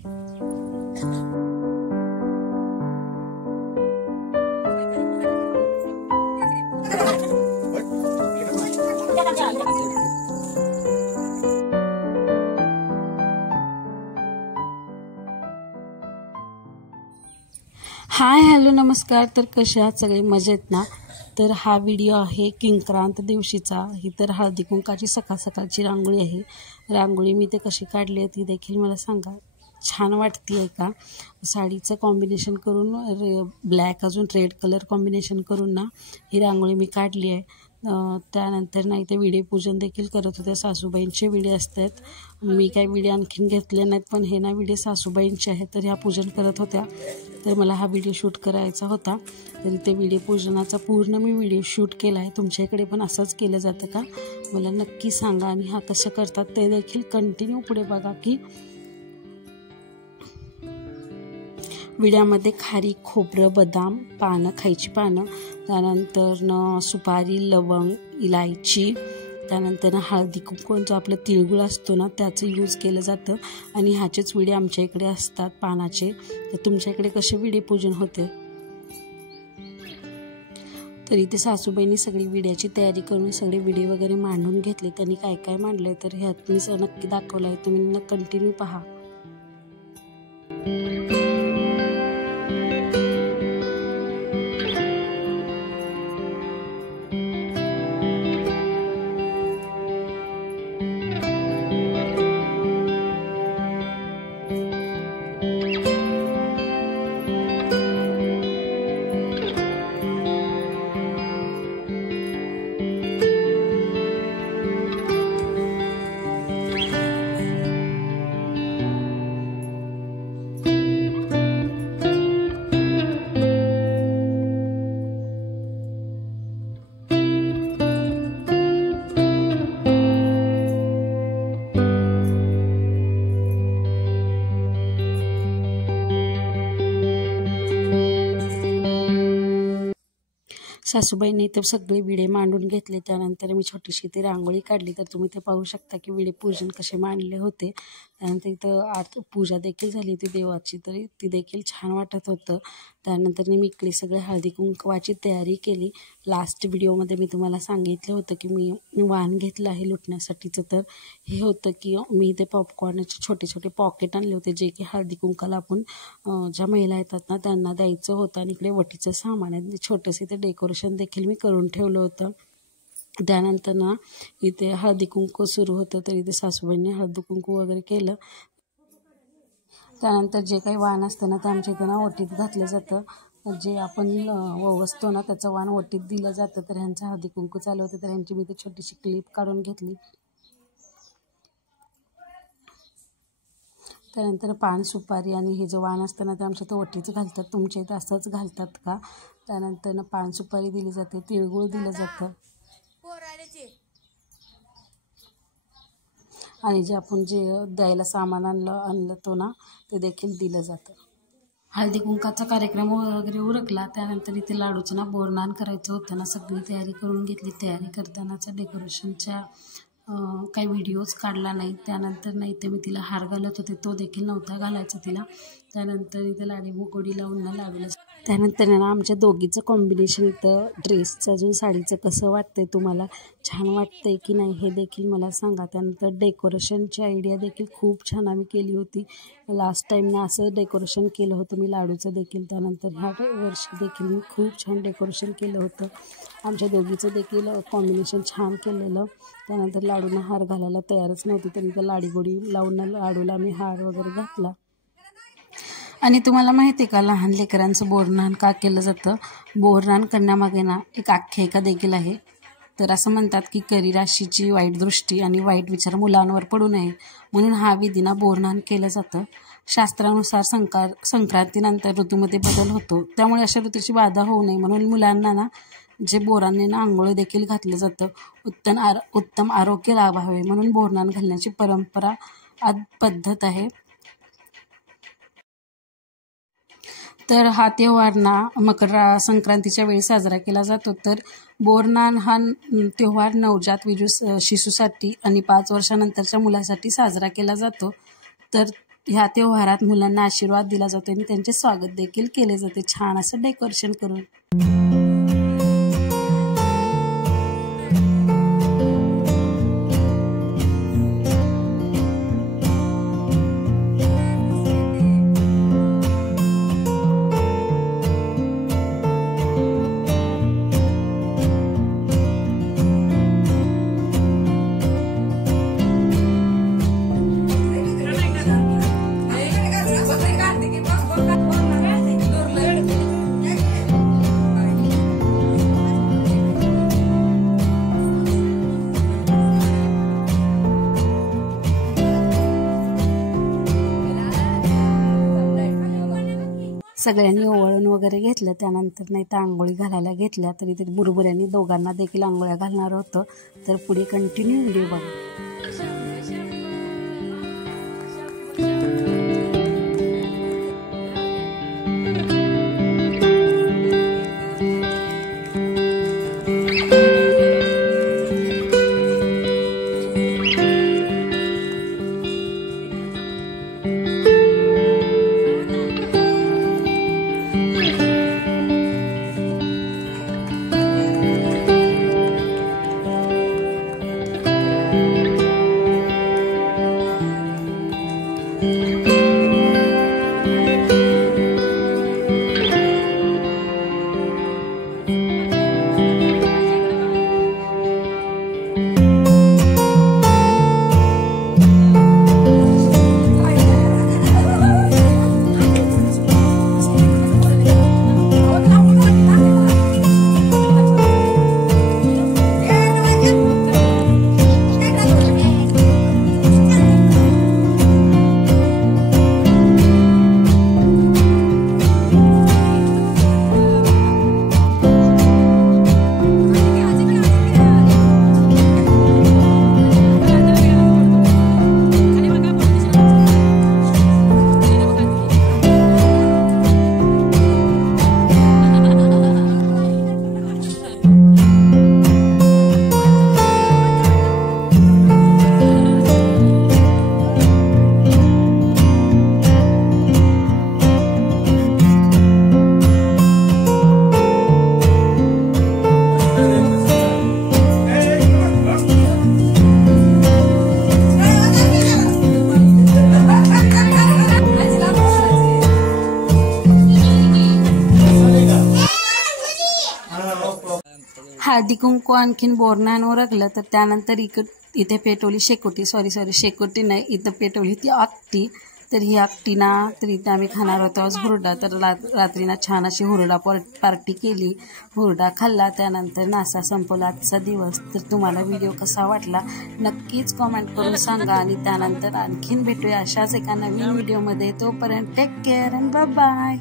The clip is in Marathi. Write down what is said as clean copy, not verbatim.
हाय हॅलो नमस्कार. तर कशा आहात सगळे, मजेत ना? तर हा व्हिडिओ आहे किंक्रांत दिवशीचा. ही तर हळदी कुंकाची सकाळ सकाळची रांगोळी आहे. रांगोळी मी ते कशी काढली आहे ती देखील मला सांगा. छान वाटते आहे का? साडीचं कॉम्बिनेशन करून ब्लॅक अजून रेड कलर कॉम्बिनेशन करून ना ही रांगोळी मी काढली आहे. त्यानंतर ना इथे विडे पूजन देखील करत होते. सासूबाईंचे विडे असतात. मी काही विडे आणखीन घेतले नाहीत, पण हे ना विडे सासूबाईंचे आहेत, तर ह्या पूजन करत होत्या. तर मला हा व्हिडिओ शूट करायचा होता. तर इथे विडे पूजनाचा पूर्ण मी व्हिडिओ शूट केला आहे. तुमच्या इकडे पण असंच केलं जातं का? मला नक्की सांगा. आणि हा कसं करतात ते देखील कंटिन्यू पुढे बघा. की विड्यामध्ये खारी, खोबरं, बदाम, पानं, खायची पानं, त्यानंतर सुपारी, लवंग, इलायची, त्यानंतर हळदी कुंकूचं आपलं तिळगुळ असतो ना त्याचं यूज केलं जातं. आणि ह्याचेच विडे आमच्या इकडे असतात पानाचे. तर तुमच्या इकडे कसे विडे पूजन होते? तर इथे सासूबाईंनी सगळी विड्याची तयारी करून सगळे विडे वगैरे मांडून घेतले. त्यांनी काय काय मांडलं तर ह्यात मी नक्की दाखवलं आहे. तुम्ही कंटिन्यू पहा. सासूबाईंनी इथे सगळे विडे मांडून घेतले. त्यानंतर मी छोटीशी ती रांगोळी काढली. तर तुम्ही ते पाहू शकता की विडे पूजन कसे मांडले होते. त्यानंतर इथं आत पूजा देखील झाली होती देवाची, तरी ती देखील छान वाटत होतं. त्यानंतर मी इकडे सगळे हळदी कुंकवाची तयारी केली. लास्ट व्हिडिओमध्ये मी तुम्हाला सांगितलं होतं की मी वाण घेतलं आहे लुटण्यासाठीचं. तर हे होतं की मी ते पॉपकॉर्नचे छोटे छोटे पॉकेट आणले होते, जे की हळदी कुंकाला आपण ज्या महिला येतात ना त्यांना द्यायचं होतं. आणि इकडे वटीचं सामान आहे, छोटंसं ते डेकोरेशन देखील मी करून ठेवलं होतं. त्यानंतर ना इथे हळदी कुंकू सुरू होतं. तर इथे सासूबाईंनी हळदी कुंकू वगैरे केलं. त्यानंतर जे काही वाण असतं ना ते आमच्या इथं ना ओटीत घातलं जातं. जे आपण ववसतो ना त्याचं वाण ओटीत दिलं जातं. तर ह्यांचं हळदी कुंकू चालू होतं. तर ह्यांची मी ते छोटीशी क्लिप काढून घेतली. त्यानंतर पान, सुपारी आणि हे जो वाण असतं ना ते आमच्या इथं ओटीच घालतात. तुमच्या इथं असंच घालतात का? त्यानंतर पान सुपारी दिली जाते, तिळगुळ दिलं जातं. आणि जे आपण द्यायला सामान आणलं तो ना ते देखील दिलं जातं. हळदी कुंकाचा कार्यक्रम वगैरे उरकला. त्यानंतर इथे लाडूचं ना बोरनान करायचं होतं ना, सगळी तयारी करून घेतली. तयारी करतानाचा डेकोरेशनच्या काही व्हिडिओज काढला नाही. त्यानंतर ना इथे मी तिला हार घालत होते, तो देखील नव्हता घालायचा तिला. त्यानंतर इथे लाडी मुकोडी लावून ना लाडूला. त्यानंतर ना आमच्या दोघीचं कॉम्बिनेशन इथं ड्रेसचं अजून साडीचं कसं वाटतंय तुम्हाला? छान वाटतंय की नाही हे देखील मला सांगा. त्यानंतर डेकोरेशनची आयडिया देखील खूप छान आम्ही केली होती. लास्ट टाईम ना असं डेकोरेशन केलं होतं मी लाडूचं देखील. त्यानंतर ह्या वर्षी देखील मी खूप छान डेकोरेशन केलं होतं. आमच्या दोघीचं देखील कॉम्बिनेशन छान केलेलं. त्यानंतर लाडूंना हार घालायला तयारच नव्हती, तरी त्या लाडीगोडी लावून लाडूला मी हार वगैरे घातला. आणि तुम्हाला माहिती आहे का लहान लेकरांचं बोरनान का केलं जातं? बोरनान करण्यामागे ना एक आख्यायिका देखील आहे. तर असं म्हणतात की करी राशीची वाईट दृष्टी आणि वाईट विचार मुलांवर पडू नये म्हणून हा विधी ना बोरनान केलं जातं. शास्त्रानुसार संक्रांतीनंतर ऋतूमध्ये बदल होतो, त्यामुळे अशा ऋतूची बाधा होऊ नये म्हणून मुलांना ना जे बोरांनी ना आंघोळ देखील घातलं जातं. उत्तम आरोग्य लाभावे म्हणून बोरनान घालण्याची परंपरा पद्धत आहे. तर हा त्योहार ना मकर संक्रांतीच्या वेळी साजरा केला जातो. तर बोरनान हा त्योहार नवजात शिशूसाठी आणि 5 वर्षानंतरच्या मुलासाठी साजरा केला जातो. तर ह्या त्योहारात मुलांना आशीर्वाद दिला जातो आणि त्यांचे स्वागत देखील केले जाते छान असं डेकोरेशन करून. सगळ्यांनी ओवाळून वगैरे घेतलं. त्यानंतर नाही तर आंघोळी घालायला घेतल्या. तरी ते बुरबुऱ्यांनी दोघांना देखील आंघोळ्या घालणार होतं. तर पुढे कंटिन्यू व्हिडिओ बघा. हळदी कुंकू आणखीन बोरनान ओरखलं. तर त्यानंतर इथे पेटवली शेकोटी, शेकोटी नाही, इथं पेटवली ती आकटी. तर ही आकटी ना, तर इथं आम्ही खाणार होतो आज हुरडा. तर रात्रीना छान अशी हुरडा पार्टी केली, हुरडा खाल्ला. त्यानंतर नाश्ता संपवला आजचा दिवस. तर तुम्हाला व्हिडिओ कसा वाटला नक्कीच कॉमेंट करून सांगा. आणि त्यानंतर आणखीन भेटूया अशाच एका नवीन व्हिडिओमध्ये. तोपर्यंत take care and bye bye.